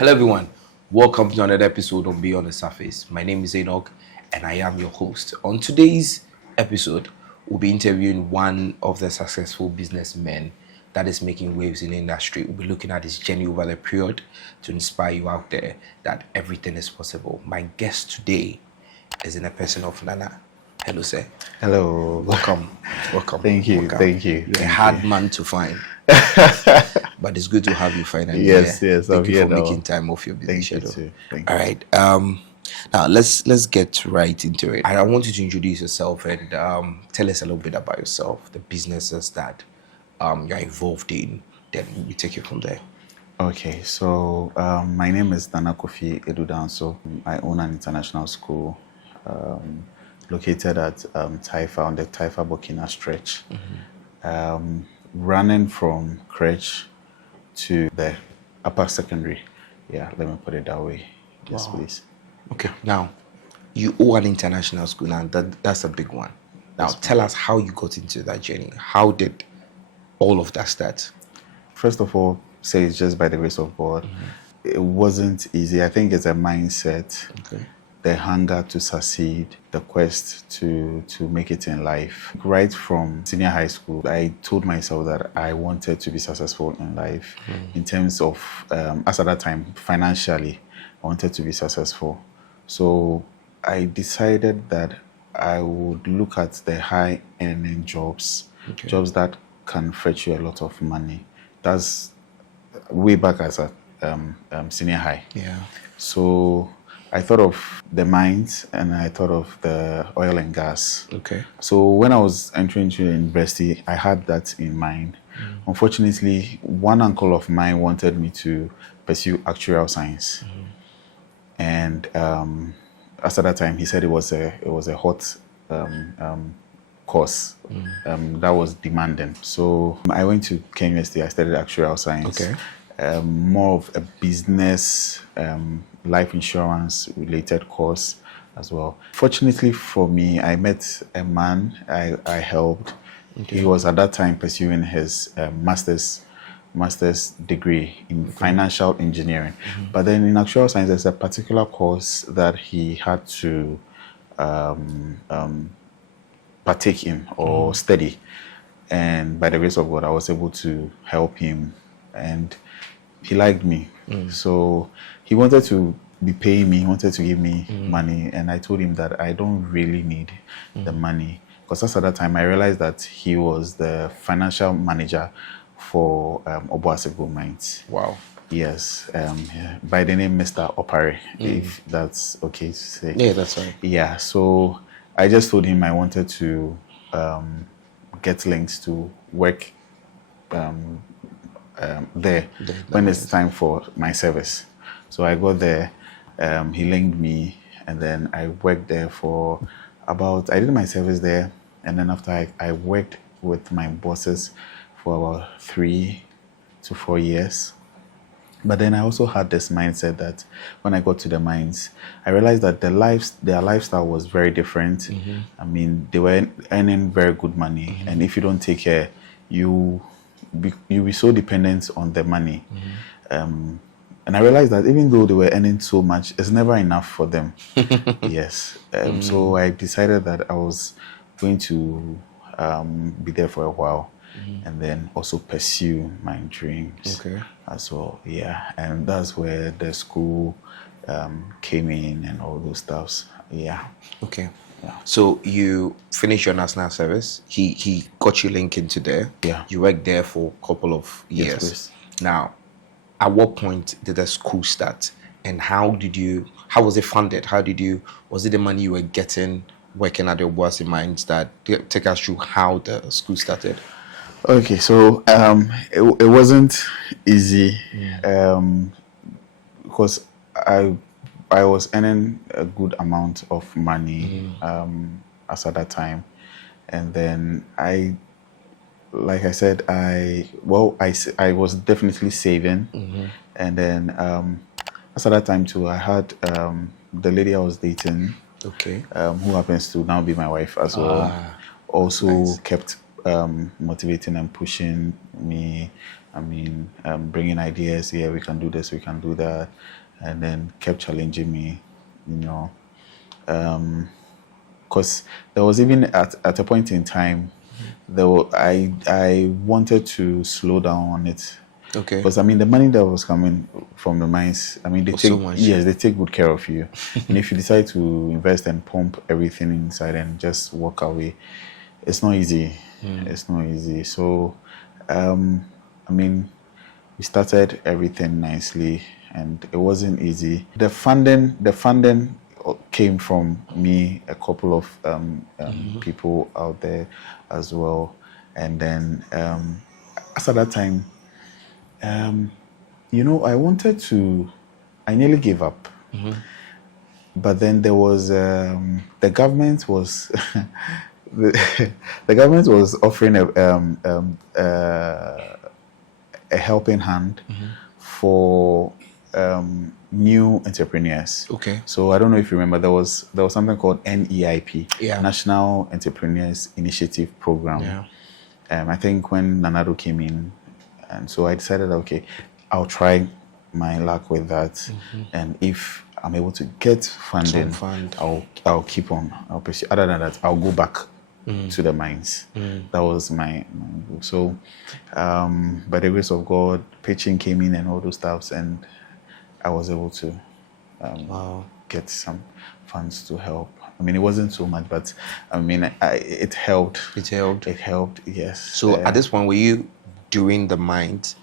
Hello, everyone. Welcome to another episode of Beyond the Surface. My name is Enoch, and I am your host. On today's episode, we'll be interviewing one of the successful businessmen that is making waves in the industry. We'll be looking at his journey over the period to inspire you out there that everything is possible. My guest today is in the person of Nana. Hello, sir. Hello. Welcome. Thank you. Welcome. Thank you. You're a hard man to find. But it's good to have you finally. Yes. Thank you for making time off your busy schedule. Thank you. All right. Now let's get right into it. I want you to introduce yourself and tell us a little bit about yourself, the businesses that you're involved in. Then we take it from there. Okay. So my name is Nana Kofi Edudanso. I own an international school located at Taifa on the Taifa Burkina stretch. Running from crèche to the upper secondary. Yeah, let me put it that way. Yes, please. Okay. Now, you own an international school now. That's a big one. Now, tell us how you got into that journey. How did all of that start? First of all, say it's just by the grace of God. It wasn't easy. I think it's a mindset. Okay. The hunger to succeed, the quest to make it in life. Right from senior high school, I told myself that I wanted to be successful in life in terms of, as at that time, financially, I wanted to be successful. So I decided that I would look at the high-earning jobs, jobs that can fetch you a lot of money. That's way back as a senior high. Yeah. So I thought of the mines and I thought of the oil and gas. Okay. So when I was entering into university, I had that in mind. Unfortunately, one uncle of mine wanted me to pursue actuarial science. And as at that time, he said it was a hot course that was demanding. So I went to Kenya University. I studied actuarial science. Okay. More of a business, life insurance related course as well. Fortunately for me, I met a man I helped. He was at that time pursuing his master's degree in financial engineering. But then in actuarial science, there's a particular course that he had to partake in or study. And by the grace of God, I was able to help him, and he liked me. So he wanted to be paying me, he wanted to give me money, and I told him that I don't really need the money, because at that time I realized that he was the financial manager for Obuasi Gold Mines. Wow. Yes, by the name Mr. Opare, if that's okay to say. Yeah, that's right. Yeah, so I just told him I wanted to get links to work there when it's time for my service. So I got there, he linked me, and then I worked there for I did my service there, and then after I worked with my bosses for about 3 to 4 years. But then I also had this mindset that when I got to the mines, I realized that their lifestyle was very different. I mean, they were earning very good money, and if you don't take care, you'll be so dependent on the money. And I realized that even though they were earning so much, it's never enough for them. Yes. So I decided that I was going to be there for a while, and then also pursue my dreams as well. Yeah. And that's where the school came in and all those stuffs. Yeah. Okay. Yeah. So you finished your national service. He got you linked into there. Yeah. You worked there for a couple of years. Yes, please. Now, at what point did the school start, and how was it funded? Was it the money you were getting working at the Obuasi mines? Take us through how the school started. Okay, so it wasn't easy because I was earning a good amount of money as at that time, and then like I said, I was definitely saving, and then as at that time too, I had the lady I was dating, who happens to now be my wife as well, also kept motivating and pushing me. I mean, bringing ideas. Yeah, we can do this, we can do that, and then kept challenging me. You know, because there was even at a point in time, I wanted to slow down on it. Okay. Because I mean, the money that was coming from the mines, I mean, they Was take so much. yes, they take good care of you. And if you decide to invest and pump everything inside and just walk away, it's not easy. It's not easy. So, I mean, we started everything nicely, and it wasn't easy. The funding came from me, a couple of people out there as well, and then as at that time, I nearly gave up. But then there was the government was the government was offering a helping hand for new entrepreneurs. Okay. So I don't know if you remember, there was something called NEIP, Yeah. National Entrepreneurs Initiative Program. Yeah. I think when Nanado came in, and so I decided, okay, I'll try my luck with that, and if I'm able to get funding, I'll keep on. I'll pursue. Other than that, I'll go back to the mines. That was my goal. So, by the grace of God, pitching came in and all those stuffs, and I was able to get some funds to help. I mean, it wasn't so much, but I mean, it helped. It helped. It helped, yes. So at this point, were you doing the mines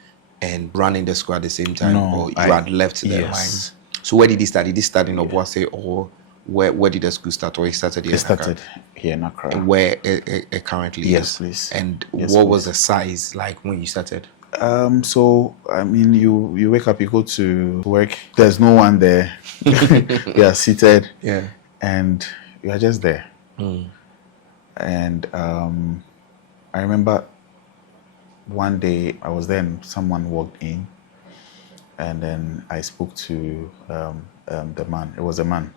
and running the school at the same time, No, or you had left the yes. mines? So where did he start? Did he start in Obuasi, or where did the school start? Or he started here? It started here in Accra. And where it currently Yes, is? please. And Yes, what please. was the size like when you started? So I mean, you wake up, you go to work. There's no one there. You are seated. Yeah. And you are just there. And I remember one day I was there and someone walked in, and then I spoke to the man. It was a man,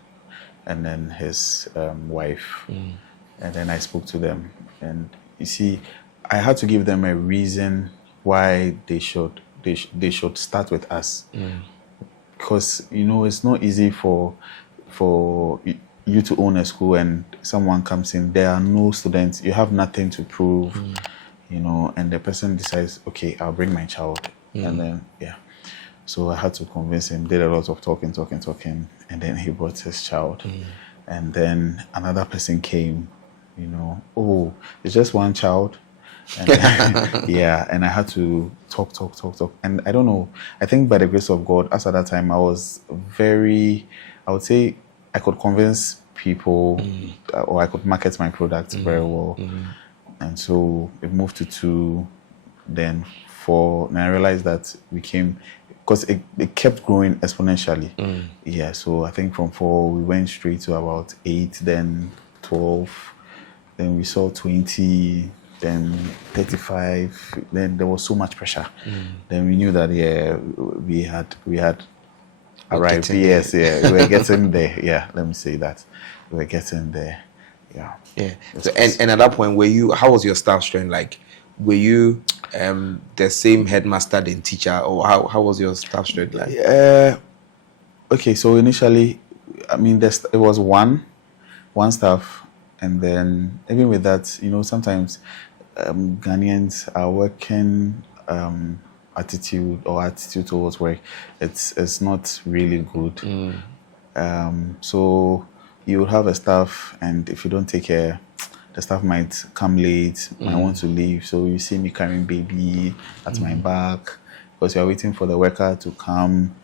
and then his wife, and then I spoke to them. And you see, I had to give them a reason why they should start with us, because it's not easy for you to own a school and someone comes in, there are no students, you have nothing to prove, and the person decides, okay, I'll bring my child, and then so I had to convince him, did a lot of talking, and then he brought his child, and then another person came, oh, it's just one child. And and I had to talk, and I don't know, I think by the grace of God, as at that time I was I would say I could convince people, or I could market my products very well, and so it moved to 2, then 4, and I realized that because it kept growing exponentially. So I think from 4 we went straight to about 8, then 12, then we saw 20, then 35, then there was so much pressure. Then we knew that we had arrived. Yes, we were getting there. Let me say that. We were getting there. So, and at that point, how was your staff strength like? Were you the same headmaster and teacher, or how was your staff strength like? Okay, so initially, I mean, it was one staff, and then even with that, sometimes Ghanaians are working attitude towards work, it's not really good. So you have a staff, and if you don't take care, the staff might come late, might want to leave. So you see me carrying baby at my back because you're waiting for the worker to come,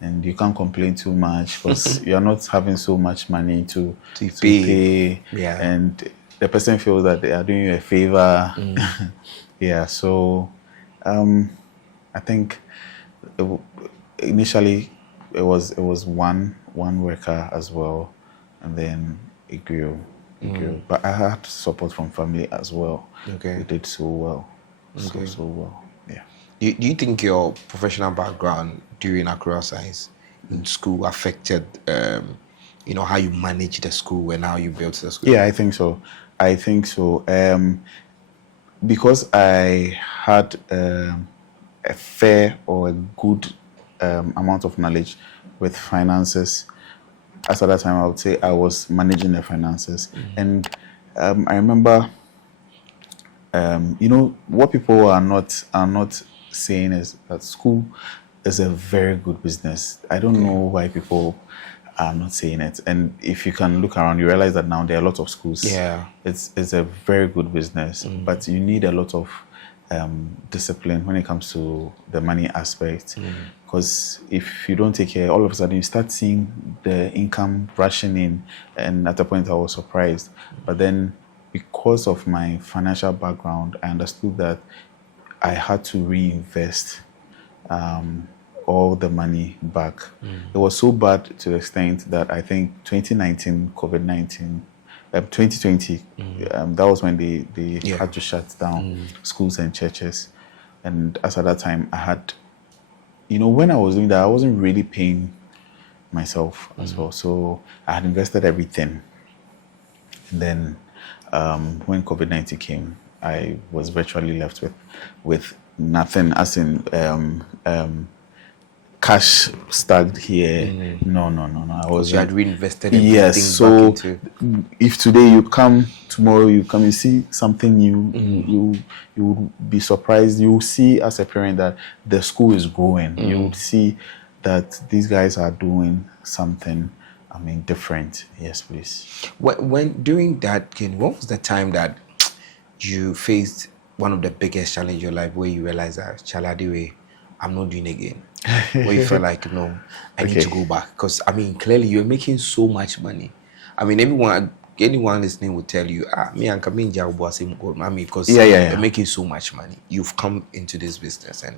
and you can't complain too much because you're not having so much money to pay. And the person feels that they are doing you a favor. So I think initially it was one worker as well, and then it grew. But I had support from family as well. Okay. We did so well. So well. Yeah. Do you think your professional background during Accra Science in school affected how you manage the school and how you built the school? Yeah, I think so. because I had a fair or a good amount of knowledge with finances. As at that time, I would say I was managing the finances, and I remember, what people are not saying is that school is a very good business. I don't know why people are not saying it. And if you can look around, you realize that now there are a lot of schools. Yeah. It's a very good business, but you need a lot of discipline when it comes to the money aspect. Because if you don't take care, all of a sudden you start seeing the income rushing in. And at a point, I was surprised. But then, because of my financial background, I understood that I had to reinvest all the money back. It was so bad to the extent that I think 2019, COVID-19, 2020, that was when they had to shut down schools and churches. And as at that time, I had, when I was doing that, I wasn't really paying myself as well. So I had invested everything. And then when COVID-19 came, I was virtually left with nothing, as in cash stacked here. No. I was. You had reinvested everything Yes. So back into. if today you come, tomorrow you come, you see something new, you will be surprised. You will see as a parent that the school is growing. You will see that these guys are doing something, different. Yes, please. When during that, Ken, what was the time that you faced one of the biggest challenges in your life where you realized that Chaladiwe, I'm not doing again? Where you felt like, no, I need to go back? Because clearly you're making so much money. Anyone listening will tell you, me and Kamin because you're making so much money. You've come into this business, and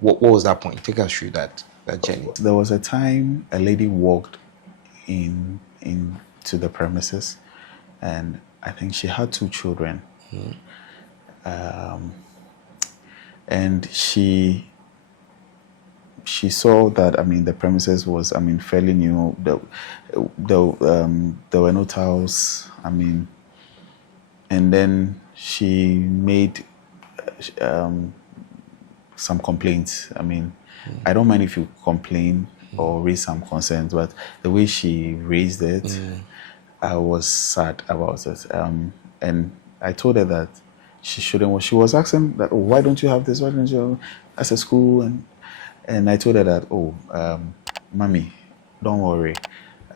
what was that point? Take us through that journey. There was a time a lady walked into the premises, and I think she had 2 children. And she saw that the premises was fairly new. There were no tiles. And then she made some complaints. I don't mind if you complain or raise some concerns, but the way she raised it, I was sad about it. And I told her that she shouldn't. She was asking that, why don't you have this? Why don't you as a school? And I told her that, mommy, don't worry.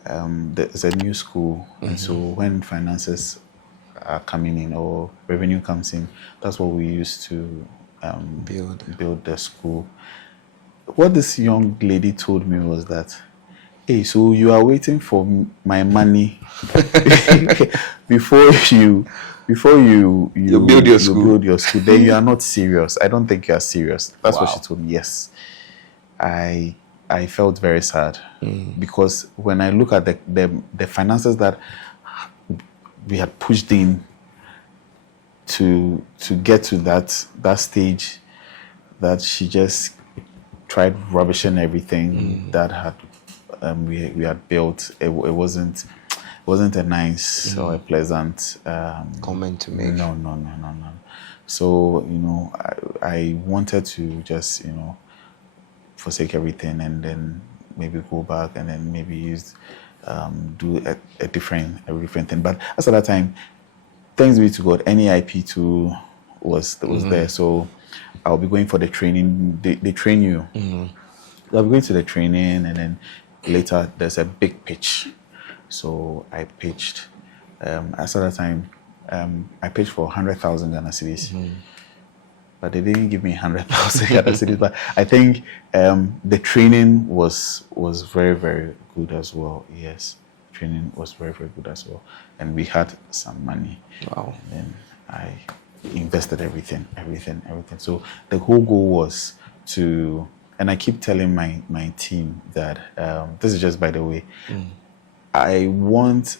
There's a new school, and so when finances are coming in or revenue comes in, that's what we use to build the school. What this young lady told me was that, hey, so you are waiting for my money before you build your school. Then you are not serious. I don't think you are serious. That's what she told me. Yes. I felt very sad because when I look at the finances that we had pushed in to get to that stage, that she just tried rubbishing everything that had we had built. It wasn't a nice or a pleasant comment to make. No. So I wanted to just forsake everything and then maybe go back and then maybe do a different thing. But as at that time, thanks be to God, NEIP too was there. So I'll be going for the training. They train you. I'll be going to the training, and then later there's a big pitch. So I pitched. As at that time, I pitched for 100,000 Ghana cedis. But they didn't give me 100,000 Ghana cedis. But I think the training was very, very good as well. Yes, training was very, very good as well. And we had some money. Wow. And then I invested everything. So the whole goal was to, and I keep telling my team that, this is just by the way, I want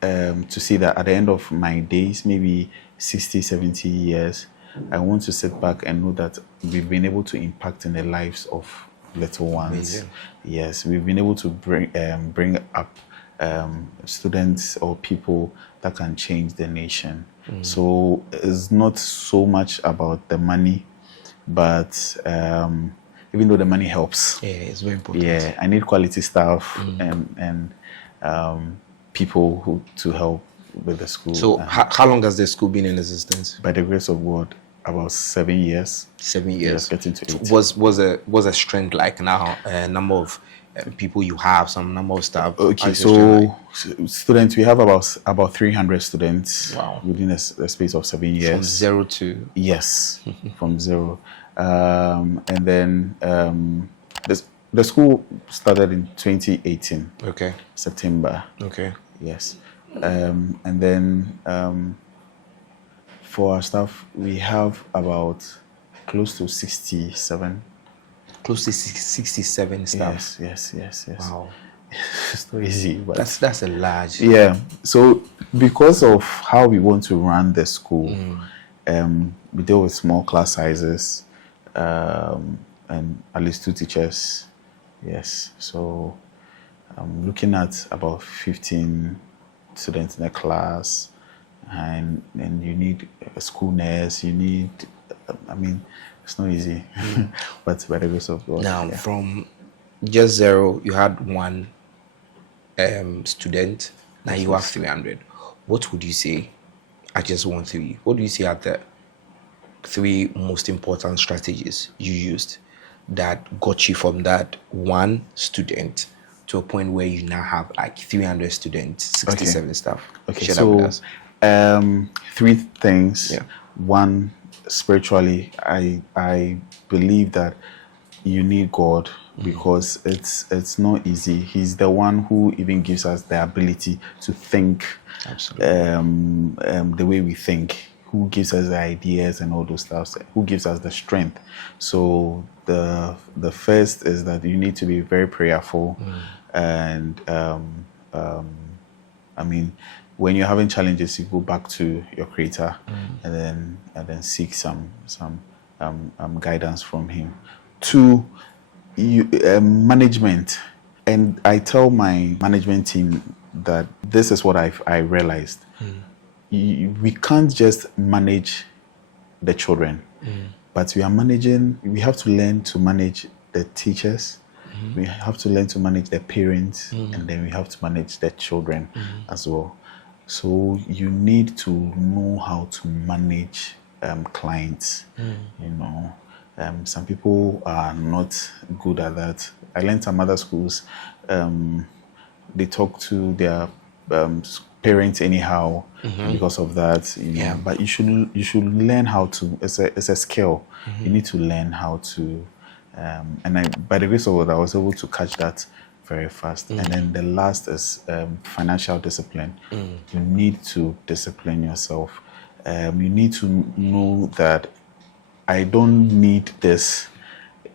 to see that at the end of my days, maybe 60, 70 years, I want to sit back and know that we've been able to impact in the lives of little ones. Amazing. Yes, we've been able to bring up students or people that can change the nation. So it's not so much about the money, but even though the money helps, Yeah, it's very important. yeah, I need quality staff and people who to help with the school. So how long has the school been in existence? By the grace of God, about 7 years. 7 years. Yes, getting to 8. Was a strength like now number of people you have, some number of staff? Okay, How's your strength so students, we have about 300 students. Wow. Within a space of 7 years. From 0 to Yes, from 0. And then the school started in 2018. Okay. September. Okay. Yes. And then for our staff, we have about close to 67. Close to 67 staff. Yes. Wow. It's not easy, but That's a large. yeah. So because of how we want to run the school, we deal with small class sizes, and at least 2 teachers. Yes. So I'm looking at about 15 students in a class, and you need a school nurse. You need, I mean, it's not easy, but by the grace of God. Now, yeah. from just 0, you had 1 student. Now you have 300. What would you say? I just want 3. What do you say are the 3 most important strategies you used that got you from that 1 student to a point where you now have like 300 students, 67 staff? Okay, Share that with so us. 3 things. Yeah. 1, spiritually, I believe that you need God, because it's not easy. He's the one who even gives us the ability to think. Absolutely. The way we think, who gives us the ideas and all those stuff, who gives us the strength. So the first is that you need to be very prayerful, and I mean, when you're having challenges, you go back to your Creator, and then seek some guidance from Him. 2, management, and I tell my management team that this is what I realized. We can't just manage the children, but we have to learn to manage the teachers. We have to learn to manage the parents, and then we have to manage the children as well. So you need to know how to manage clients. You know, some people are not good at that. I learned some other schools, they talk to their parents anyhow because of that. You know? Yeah. But you should learn how to. It's a skill. You need to learn how to. And by the grace of God, I was able to catch that very fast. And then the last is financial discipline. You need to discipline yourself. You need to know that I don't need this.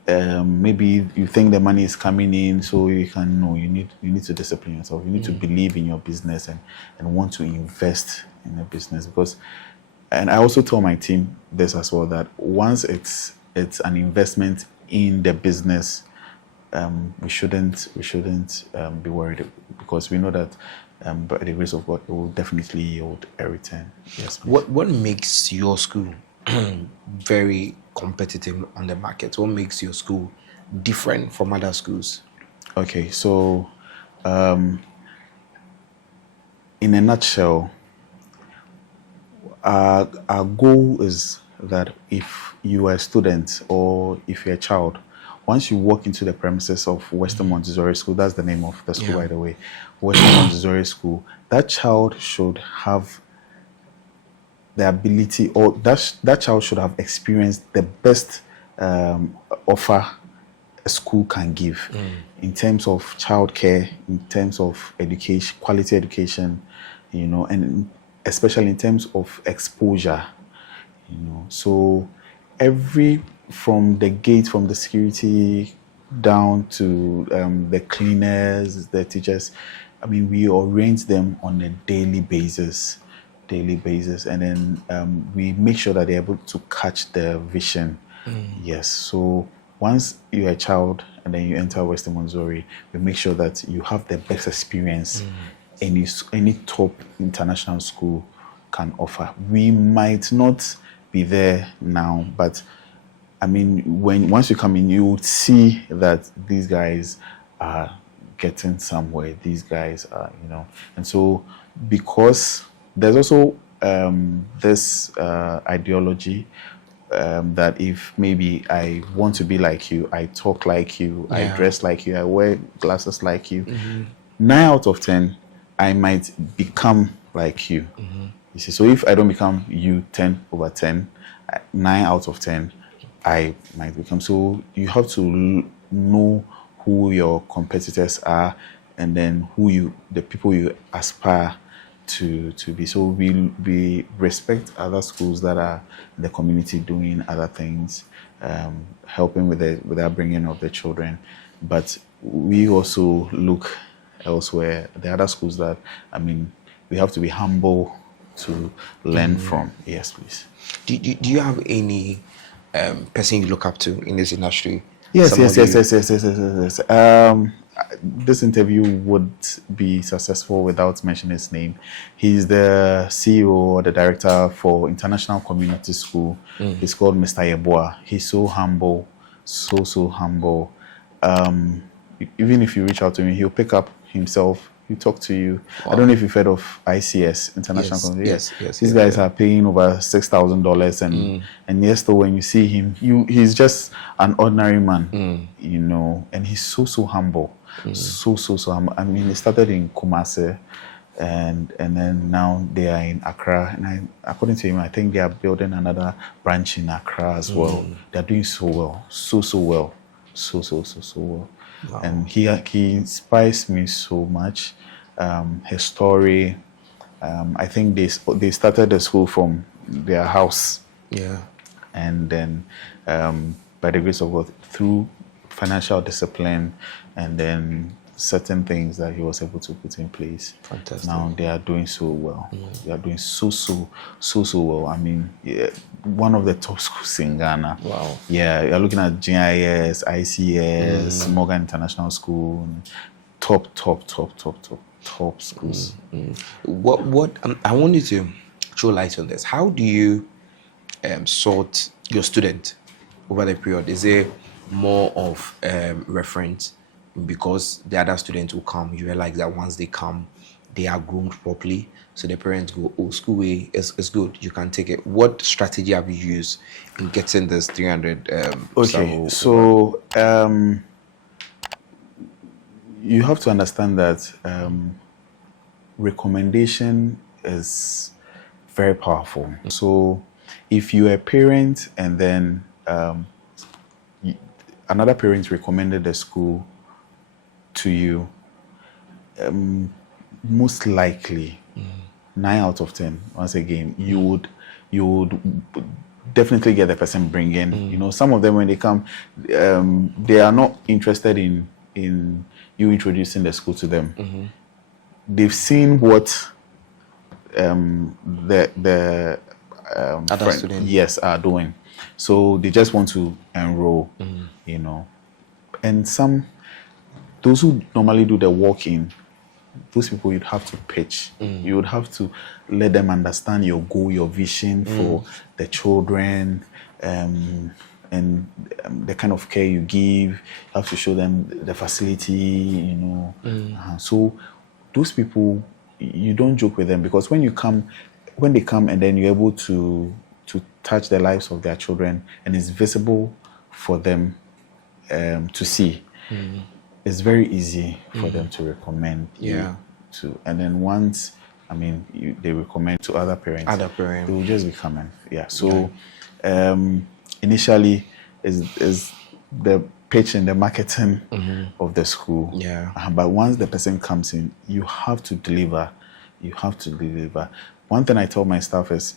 Maybe you think the money is coming in, so you can know. You need to discipline yourself. You need to believe in your business and want to invest in the business, because. And I also tell my team this as well, that once it's an investment in the business, we shouldn't be worried, because we know that by the grace of God, it will definitely yield a return. Yes. What makes your school very competitive on the market? What makes your school different from other schools? Okay, so in a nutshell, our goal is that if you are a student or if you're a child, once you walk into the premises of Western Montessori School, that's the name of the school, by the way, Western Montessori School, that child should have the ability, or that child should have experienced the best offer a school can give in terms of childcare, in terms of education, quality education, you know, and especially in terms of exposure, you know. So from the gate, from the security down to the cleaners, the teachers, I mean, we arrange them on a daily basis, and then we make sure that they're able to catch the vision. Yes. So once you're a child and then you enter Western Montessori, we make sure that you have the best experience any top international school can offer. We might not be there now, but I mean, once you come in, you would see that these guys are getting somewhere. These guys are, and so because there's also this ideology that if maybe I want to be like you, I talk like you, I dress like you, I wear glasses like you, 9 out of 10, I might become like you. You see, so if I don't become you 10/10, 9 out of 10, I might become. So you have to know who your competitors are, and then the people you aspire to be. So we respect other schools that are in the community doing other things, helping with the upbringing of the children, but we also look elsewhere. The other schools that, I mean, we have to be humble to learn from. Yes, please. Do you have any person you look up to in this industry? Yes. This interview would be successful without mentioning his name. He's the CEO or the director for International Community School. He's called Mr. Yeboah. He's so humble, so humble. Even if you reach out to him, he'll pick up himself. He'll talk to you. Wow. I don't know if you've heard of ICS, International Community. Yes. These guys are paying over $6,000, and yes, though when you see him, he's just an ordinary man, and he's so humble, so humble. I mean, he started in Kumasi, and then now they are in Accra, and according to him, I think they are building another branch in Accra as well. They're doing so well, so well, so well. Wow. And he inspires me so much. His story, I think they started the school from their house. Yeah. And then, by the grace of God, through financial discipline and then certain things that he was able to put in place. Fantastic. Now they are doing so well. They are doing so well. I mean, one of the top schools in Ghana. Wow. Yeah, you're looking at GIS, ICS, Morgan International School, top schools. What I want you to throw light on this. How do you sort your student over the period? Is there more of reference? Because the other students will come, you realize that once they come, they are groomed properly. So the parents go, oh, school way is good, you can take it. What strategy have you used in getting this 300? Okay, so you have to understand that recommendation is very powerful. So if you're a parent and then another parent recommended the school to you, most likely 9 out of 10, once again, you would definitely get the person bringing. Some of them, when they come, they are not interested in you introducing the school to them. They've seen what the other students are doing, so they just want to enroll. And those who normally do the walk-in, those people you'd have to pitch. You would have to let them understand your goal, your vision for the children, and the kind of care you give. You have to show them the facility, So those people, you don't joke with them, because when they come and then you're able to touch the lives of their children and it's visible for them to see, it's very easy for them to recommend you to. And then once, they recommend to other parents, they will just be coming. Yeah. So initially is the pitch and the marketing of the school. Yeah. But once the person comes in, you have to deliver. One thing I tell my staff is,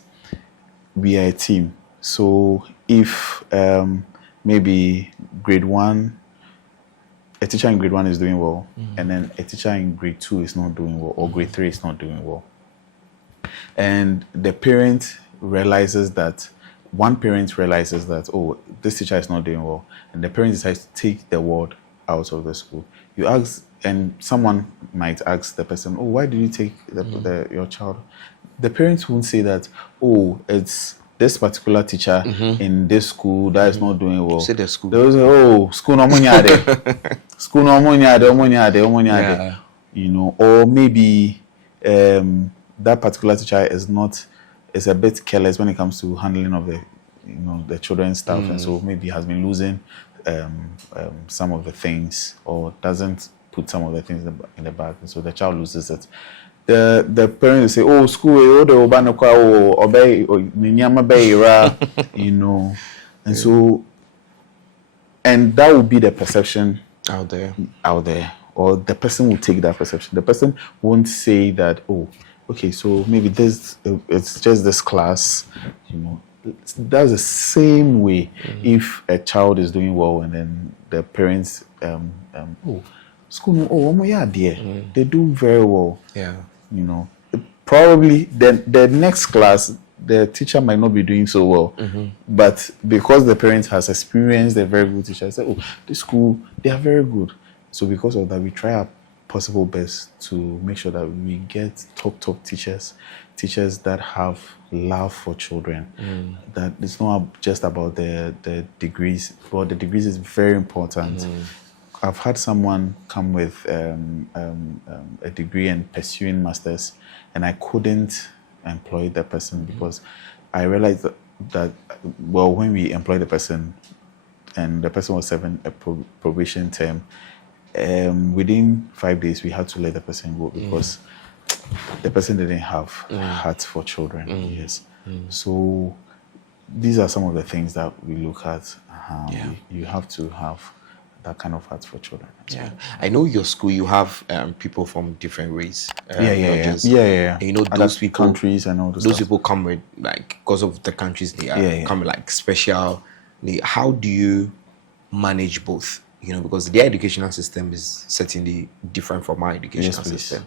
we are a team. So if maybe grade 1, a teacher in grade 1 is doing well, and then a teacher in grade 2 is not doing well, or grade 3 is not doing well, and the parent realizes that, oh, this teacher is not doing well, and the parent decides to take the word out of the school, you ask and someone might ask the person, oh, why did you take your child? The parents won't say that, oh, it's this particular teacher in this school that is not doing well. Say the school. They will say, oh, school no money school no money Yeah. you know, or maybe that particular teacher is a bit careless when it comes to handling of the children's stuff, and so maybe has been losing some of the things, or doesn't put some of the things in the bag, and so the child loses it. The parents say, oh, school, obey, you know, and so, and that would be the perception Out there. Or the person will take that perception. The person won't say that, oh, okay, so maybe it's just this class, you know. That's the same way if a child is doing well and then the parents, oh, school, oh, yeah, dear, they do very well. Yeah. You know, probably the next class, the teacher might not be doing so well, but because the parents has experienced a very good teacher, say, oh, this school, they are very good. So because of that, we try our possible best to make sure that we get top teachers that have love for children. That it's not just about the degrees, but the degrees is very important. I've had someone come with a degree and pursuing masters, and I couldn't employ that person because I realized that when we employed the person and the person was serving a probation term, within 5 days we had to let the person go because the person didn't have heart for children. Yes. So these are some of the things that we look at. You have to have that kind of heart for children. Yeah, I know your school. You have people from different race. Yeah. You know, Other those people, countries and all those people come with, like, because of the countries they are, come with like special. How do you manage both? You know, because their educational system is certainly different from our educational system.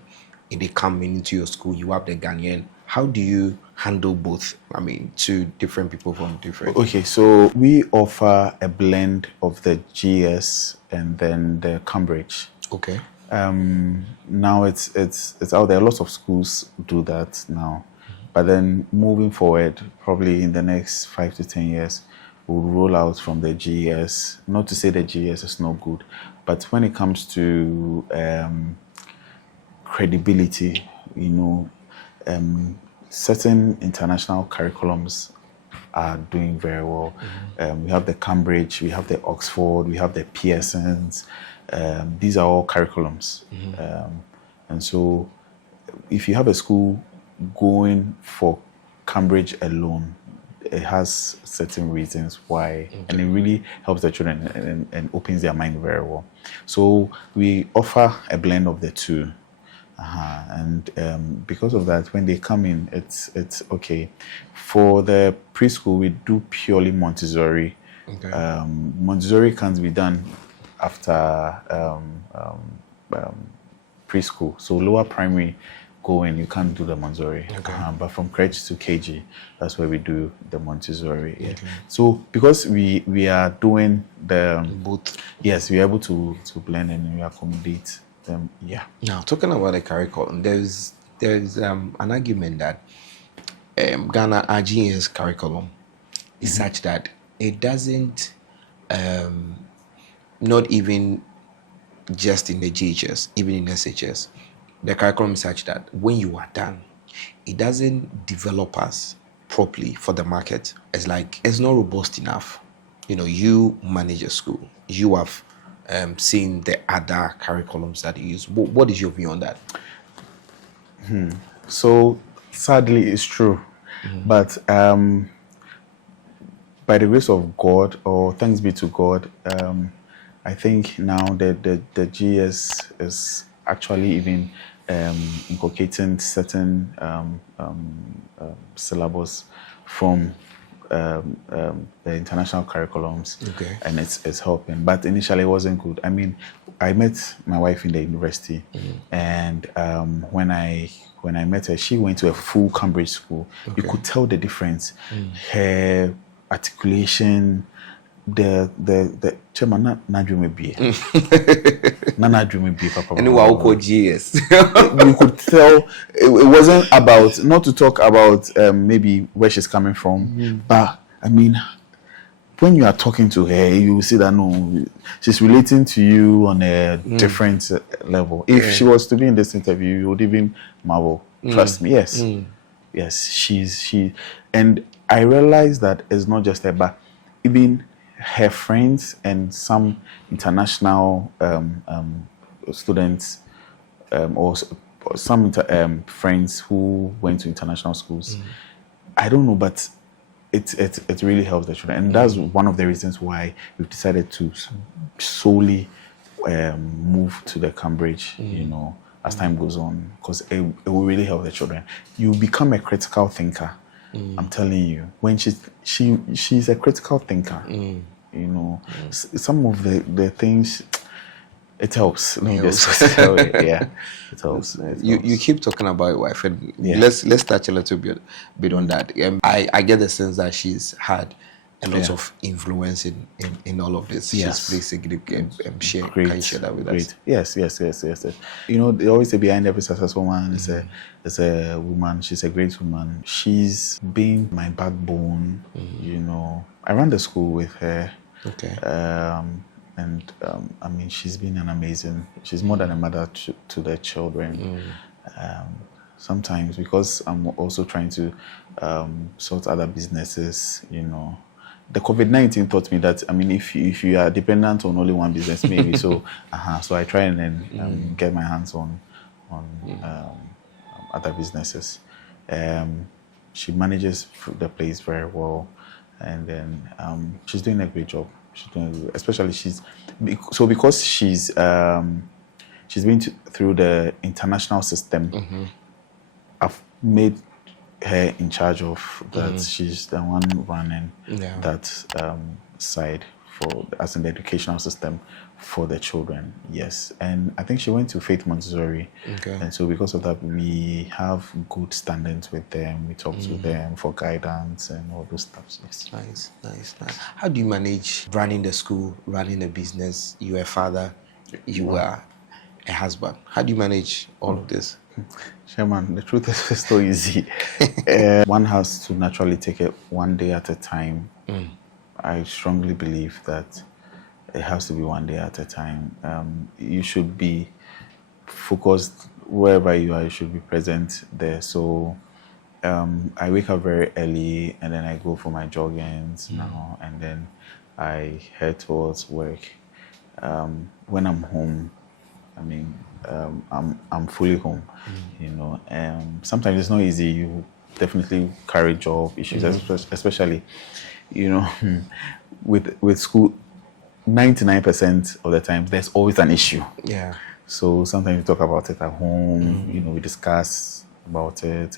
If they come into your school, you have the Ghanaian. How do you handle both? I mean, two different people from different. Okay, so we offer a blend of the GS and then the Cambridge. Okay. Now it's out there. Lots of schools do that now, but then moving forward, probably in the next 5 to 10 years, we'll roll out from the GS. Not to say the GS is not good, but when it comes to credibility, you know, certain international curriculums are doing very well. We have the Cambridge, we have the Oxford, we have the Pearsons. These are all curriculums. And so if you have a school going for Cambridge alone, it has certain reasons why, and it really helps the children and opens their mind very well. So we offer a blend of the two. And because of that, when they come in, it's okay. For the preschool, we do purely Montessori. Montessori can't be done after preschool. So lower primary, go in, you can't do the Montessori. But from crèche to KG, that's where we do the Montessori. So because we are doing the both, yes, we are able to blend and we accommodate them. Now, talking about the curriculum, there's an argument that Ghana RGS curriculum is such that it doesn't not even just in the GHS, even in SHS, the curriculum is such that when you are done, it doesn't develop us properly for the market. It's like it's not robust enough. You know, you manage a school, you have seen the other curriculums that you use. What is your view on that? So sadly, it's true, but by the grace of God, or thanks be to God, I think now the GS is actually even inculcating certain syllabus from the international curriculums, and it's helping. But initially, it wasn't good. I mean, I met my wife in the university, and when I met her, she went to a full Cambridge school. You could tell the difference. Her articulation, the chairman na dream be na dream be papa. And wow, GS. You could tell it wasn't about, not to talk about maybe where she's coming from, but I mean, when you are talking to her, you will see that no, she's relating to you on a different level. If she was to be in this interview, you would even marvel. Trust me, yes, yes, she, and I realized that it's not just her, but even her friends and some international students or some friends who went to international schools. I don't know, but it really helps the children, and that's one of the reasons why we've decided to solely move to the Cambridge, you know, as time goes on, because it will really help the children. You become a critical thinker. I'm telling you, when she's a critical thinker, you know, some of the things. It helps. Let me just tell you, yeah, it helps. You keep talking about your wife, and let's touch a little bit on that. I get the sense that she's had a lot of influence in all of this. Yes. She's played significant share. Great. Can you share that with us? Yes. You know, they always say behind every successful man is a woman. She's a great woman. She's been my backbone. You know, I ran the school with her. Okay. And I mean, she's been an amazing. She's more than a mother to the children. Sometimes, because I'm also trying to sort other businesses, you know, the COVID-19 taught me that, I mean, if you are dependent on only one business, maybe so I try and then get my hands on other businesses. She manages the place very well, and then she's doing a great job. Especially because she's been through the international system. I've made her in charge of that. She's the one running that side as in the educational system for the children. Yes, and I think she went to Faith Montessori, and so because of that, we have good standings with them. We talk to them for guidance and all those stuff. Yes. Nice. How do you manage running the school, running a business? You are a father, you are a husband. How do you manage all of this? Chairman, the truth is it's so easy. One has to naturally take it one day at a time. I strongly believe that it has to be one day at a time. You should be focused wherever you are. You should be present there. So I wake up very early, and then I go for my joggings now, and then I head towards work. When I'm home, I mean, I'm fully home. You know, sometimes it's not easy. You definitely carry job issues, especially, you know, with school. 99% of the time, there's always an issue. Yeah. So sometimes we talk about it at home. You know, we discuss about it,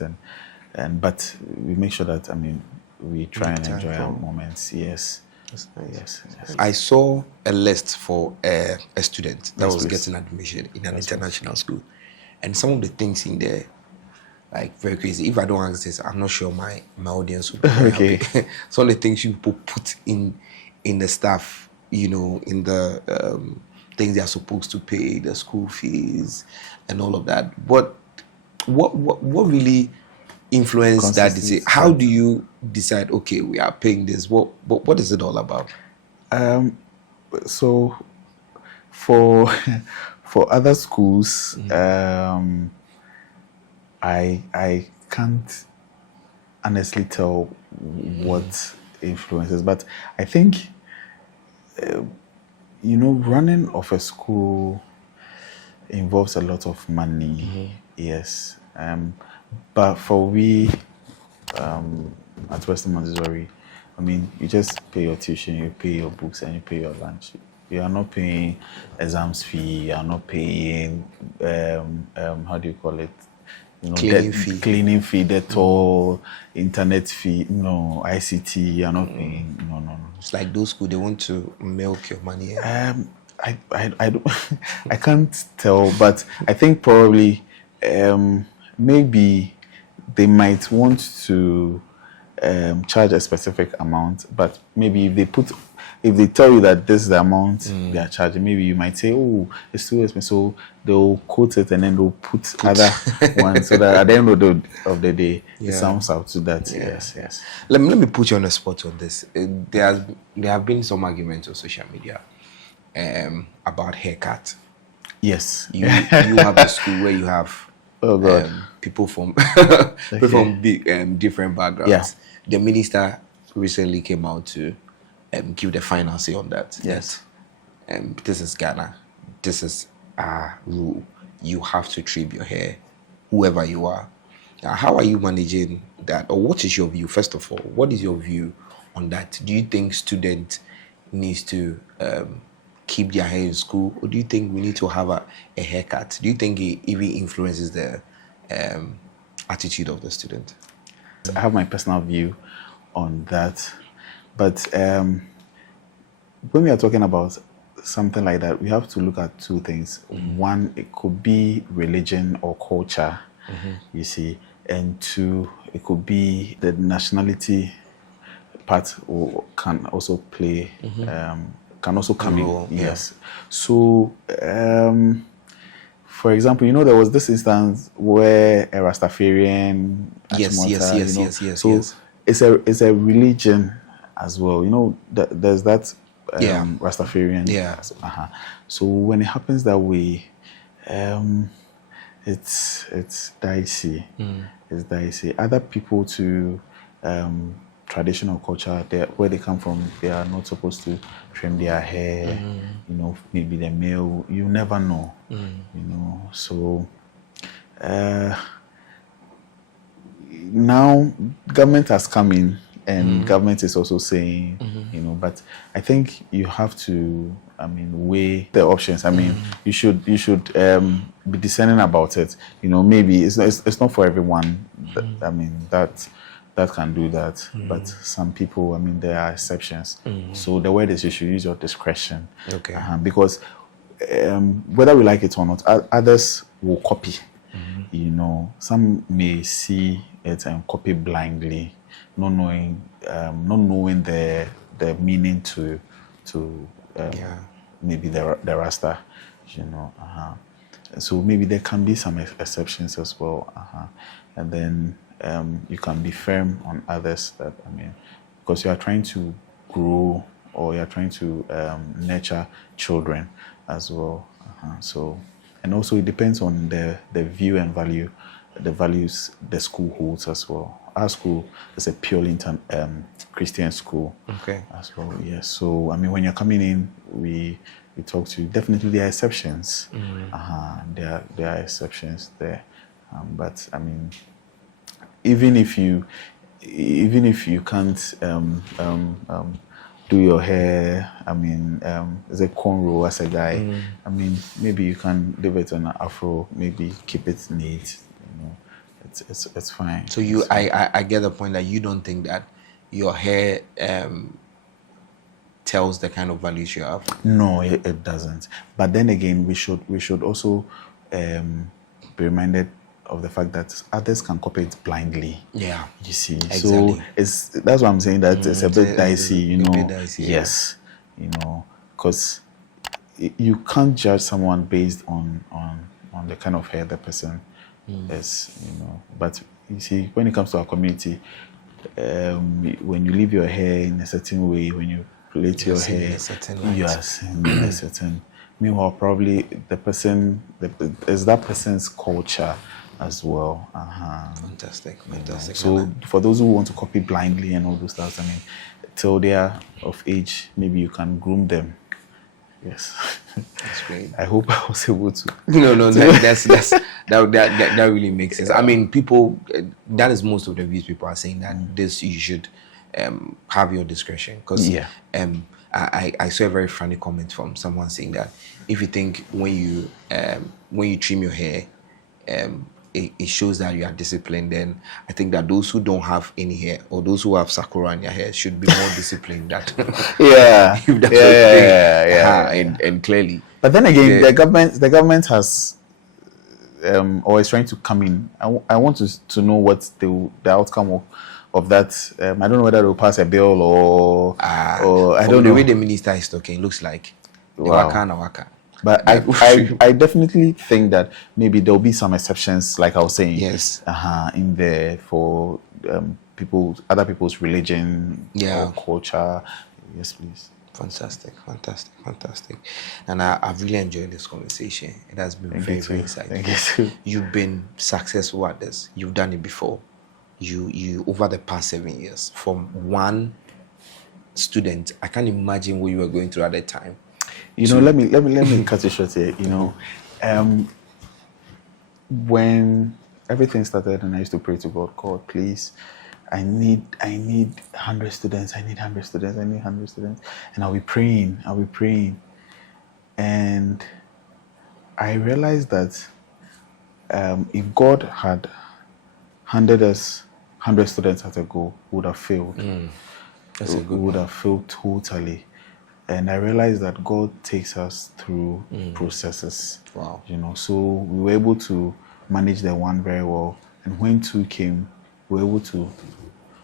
but we make sure that, I mean, we try and enjoy our moments. Yes. That's nice. Yes. I saw a list for a student that was getting admission in an international school, and some of the things in there, like, very crazy. If I don't ask this, I'm not sure my audience will be okay. happy. Some of the things you put in the stuff, you know, in the things they are supposed to pay, the school fees, and all of that. What really influenced that decision? How do you decide? Okay, we are paying this. What is it all about? So, for other schools, I can't honestly tell what influences, but I think, you know, running of a school involves a lot of money. Yes. But for we at Western Montessori, I mean, you just pay your tuition, you pay your books, and you pay your lunch. You are not paying exams fee. You are not paying how do you call it? You know, cleaning fee, Dettol, internet fee. No, ICT. You are not paying. No. It's like those schools, they want to milk your money. I don't. I can't tell, but I think probably maybe they might want to charge a specific amount, but maybe if they put if they tell you that this is the amount they are charging, maybe you might say, oh, it's too expensive. So they'll quote it and then they'll put other ones so that at the end of the day, it sounds out to that. Yeah. Yes. Let me put you on the spot on this. There have been some arguments on social media about haircut. Yes. You have a school where you have people from people from big different backgrounds. Yeah. The minister recently came out to give the final say on that. Yes. This is Ghana. This is our rule. You have to trim your hair, whoever you are. Now, how are you managing that? Or what is your view? First of all, what is your view on that? Do you think student needs to keep their hair in school, or do you think we need to have a haircut? Do you think it even influences the attitude of the student? I have my personal view on that, but when we are talking about something like that, we have to look at two things. One, it could be religion or culture, you see, and two, it could be the nationality part, or can also play, can also come in. Yes. So, for example, there was this instance where a Rastafarian, yes. It's a religion as well. There's that Rastafarian. Yeah. So when it happens that way, it's dicey. It's dicey. Other people to traditional culture, where they come from, they are not supposed to trim their hair. Maybe the male. You never know. So now government has come in, and government is also saying, but I think you have to, weigh the options. You should be discerning about it. Maybe it's not for everyone. That can do that, but some people, there are exceptions. So the word is, you should use your discretion. Okay. Because whether we like it or not, others will copy. Some may see it and copy blindly, not knowing the meaning to maybe the Rasta, So maybe there can be some exceptions as well, and then you can be firm on others that because you are trying to grow, or you are trying to nurture children as well. So, and also it depends on the view and value, the values the school holds as well. Our school is a purely Christian school. Okay. As well, yes. So when you're coming in, we talk to you. Definitely there are exceptions. There are exceptions there, but even if you can't do your hair, as a cornrow as a guy, maybe you can leave it on an afro, maybe keep it neat. It's fine. So I get the point that you don't think that your hair tells the kind of values you have. No, it doesn't. But then again, we should also be reminded of the fact that others can copy it blindly. Yeah. You see. Exactly. So that's why I'm saying that it's a bit dicey, A bit dicey, Yes. Because you can't judge someone based on the kind of hair the person is, But you see, when it comes to our community, when you leave your hair in a certain way, when you plait your hair, you are seeing a certain. Meanwhile, probably the person is that person's culture as well. Fantastic. So for those who want to copy blindly and all those stuff, till they are of age, maybe you can groom them. Yes, that's great. I hope I was able to. No, that really makes sense. People, that is most of the views people are saying that this you should have your discretion, because I saw a very funny comment from someone saying that if you think when you trim your hair, it shows that you are disciplined, then I think that those who don't have any hair, or those who have sakura in their hair, should be more disciplined. And clearly. But then again, the government has always trying to come in. I want to know what the outcome of that. I don't know whether they'll pass a bill or I From don't the know. way the minister is talking, it looks like the Wow. waka na waka. But I definitely think that maybe there'll be some exceptions, like I was saying, Yes. in there for other people's religion Yeah. or culture. Yes, please. Fantastic. And I've really enjoyed this conversation. It has been Thank very, you very too. insightful. Thank you too. You've been successful at this. You've done it before. You over the past 7 years, from one student, I can't imagine what you were going through at that time. You know, let me cut it short here. You know, when everything started, and I used to pray to God, please, I need 100 students. I need 100 students. I need 100 students. And I'll be praying. And I realized that if God had handed us 100 students at a goal, we would have failed. That's a good would one. have failed totally. And I realized that God takes us through processes. Wow. You know, so we were able to manage the one very well. And when 2 came, we were able to.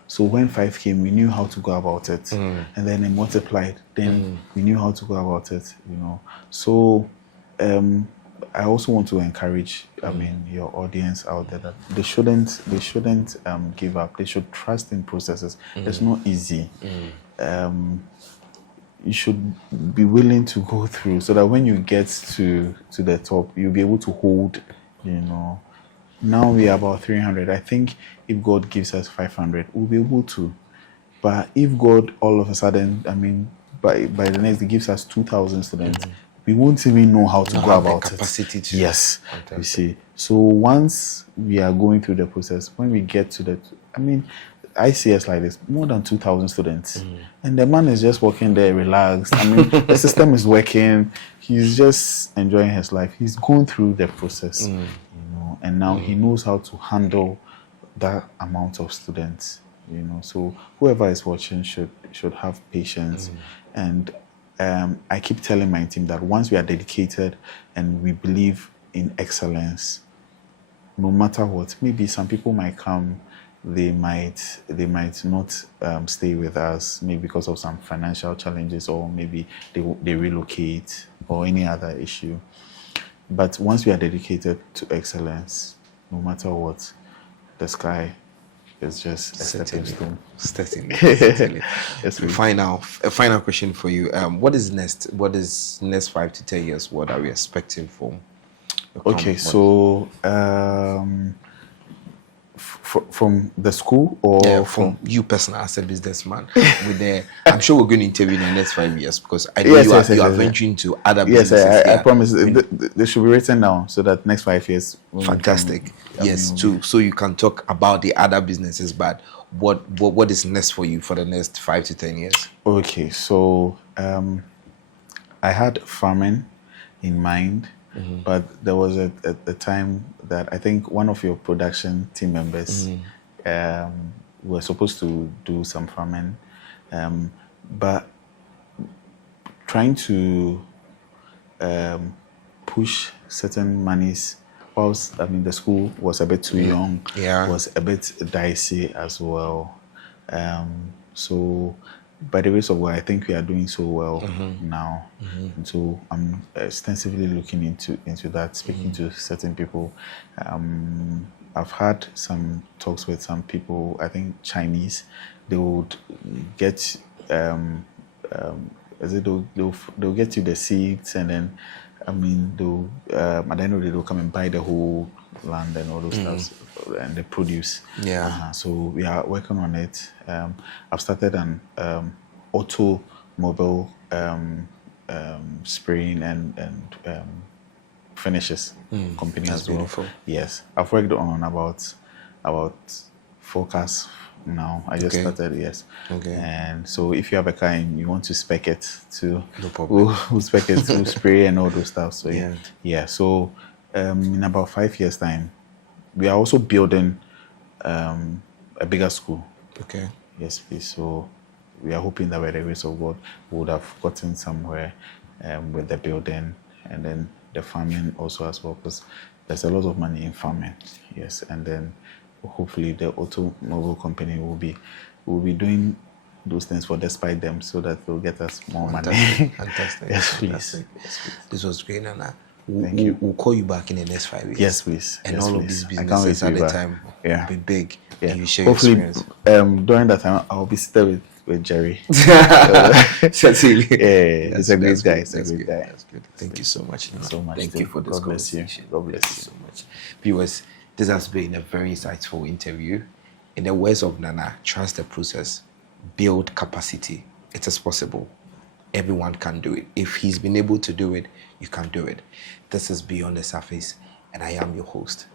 So when 5 came, we knew how to go about it. And then it multiplied. Then we knew how to go about it, you know. So I also want to encourage, your audience out there that they shouldn't give up. They should trust in processes. It's not easy. You should be willing to go through so that when you get to the top, you'll be able to hold, you know. Now we are about 300. I think if God gives us 500, we'll be able to. But if God all of a sudden, by the next, He gives us 2,000 students, we won't even know how to go about it. Capacity to. Yes, you see. So once we are going through the process, when we get to I see us like this, more than 2,000 students. And the man is just working there, relaxed. The system is working. He's just enjoying his life. He's going through the process, you know, and now he knows how to handle that amount of students, you know. So whoever is watching should have patience. And I keep telling my team that once we are dedicated and we believe in excellence, no matter what, maybe some people might come, they might not stay with us, maybe because of some financial challenges, or maybe they relocate or any other issue. But once we are dedicated to excellence, no matter what, the sky is just a stepping stone. Certainly. Yes, A final question for you. What is next? What is next 5 to 10 years? What are we expecting from? Okay, so from the school, or from you personally as a businessman, I'm sure we're going to interview in the next 5 years, because I know you are venturing into other businesses. Yes, I promise. They should be written down so that next 5 years. Fantastic. So you can talk about the other businesses, but what is next for you for the next 5 to 10 years? Okay, so I had farming in mind. But there was a time that I think one of your production team members were supposed to do some farming, but trying to push certain monies whilst the school was a bit too young, was a bit dicey as well. So by the grace of God, I think we are doing so well now. And so I'm extensively looking into that, speaking to certain people. I've had some talks with some people, I think Chinese. They would get they'll get you the seeds, and then they'll at the end of the day they'll come and buy the whole land and all those stuff and the produce. So we are working on it. I've started an automobile spraying and finishes company. That's as well. beautiful. Yes, I've worked on about 4 cars now. I just started. Yes. Okay. And so if you have a car and you want to spec it to, no problem. We'll spec it to spray and all those stuff. So yeah. So in about 5 years time, we are also building a bigger school. Okay. Yes, please. So we are hoping that by the grace of God, we would have gotten somewhere with the building, and then the farming also as well, because there's a lot of money in farming. Yes, and then hopefully the automobile company will be doing those things for despite them, so that they'll get us more money. Fantastic. Yes, please. Fantastic. Yes, please. This was great, Nana. Thank you. We'll call you back in the next 5 years. Yes, please. And yes, all please. of these I can't wait businesses to at be the back. time Yeah. will be big. Yeah. And you share Hopefully, your experience. during that time, I'll be seated with Jerry. Certainly. Yeah, he's a great guy. He's a great guy. That's good. Thank you so much. Thank you so much. Thank you for this God bless you. conversation. God bless Thank you so much. Viewers, this has been a very insightful interview. In the words of Nana, trust the process, build capacity. It is possible. Everyone can do it. If he's been able to do it, you can do it. This is Beyond the Surface, and I am your host.